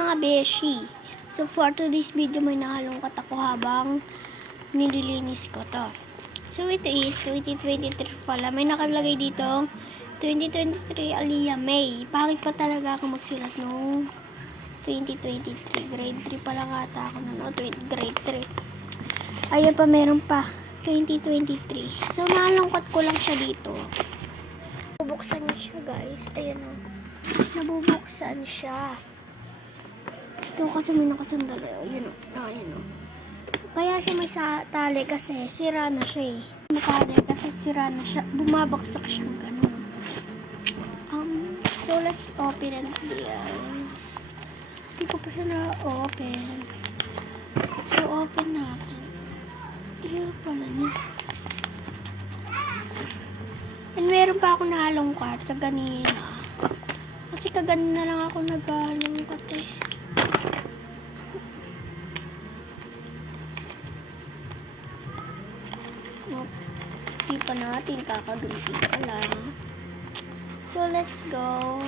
mga beshi. So for today's video, may nahalongkat ako habang nililinis ko to. So ito is 2023 pala. May nakalagay dito 2023 Aliyah May. Pangit pa talaga ako magsulat nung 2023. Grade 3 pa lang ata ako na, no? Grade 3. Ayun pa, meron pa. 2023. So nahalongkat ko lang siya dito. Nabubuksan niya siya, guys. Ayan o. Nabubuksan siya. Ito kasi may nakasandali. Ayun o. Ayun o. Kaya siya may tali kasi sira na siya eh. May tali kasi sira na siya. Bumabaksak siyang ganun. So let's open it, guys. Hindi ko pa siya na-open. So open natin. Iyan pala niya. And meron pa ako nahalongkat sa ganina. Kasi kaganina lang ako naghalongkat eh. Hindi pa natin kakagulpi pa lang. So let's go.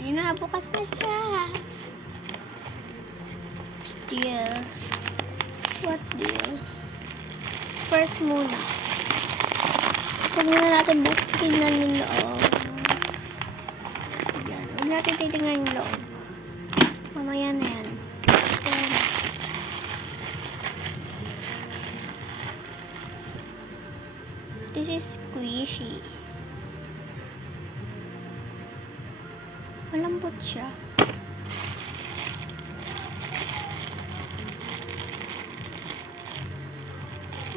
Ayun na, bukas na siya. Deal. What deal? First muna. Huwag muna natin tingnan yung loob. Yan. Huwag natin titingnan yung loob. Mamaya na yan. So, this is squishy. Malambot siya.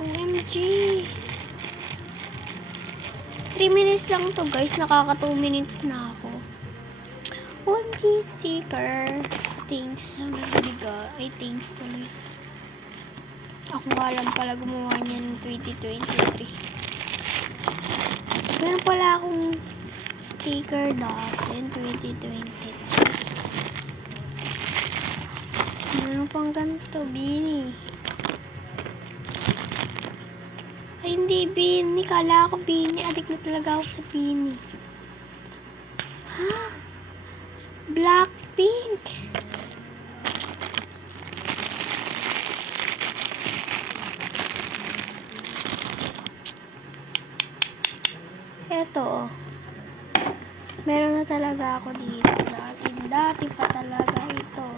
OMG! 3 minutes lang to, guys. Nakaka 2 minutes na ako. OMG! Stickers. Thanks. Ay, thanks tuloy. Ako nga lang pala gumawa niyan 2023. Meron pala akong sticker dati 2023. Meron pang ganito, Bini. Ay, hindi Bini. Kala ako Bini. Adik na talaga ako sa Bini. Ha? Blackpink. Eto. Meron na talaga ako dito. Dati pa talaga ito.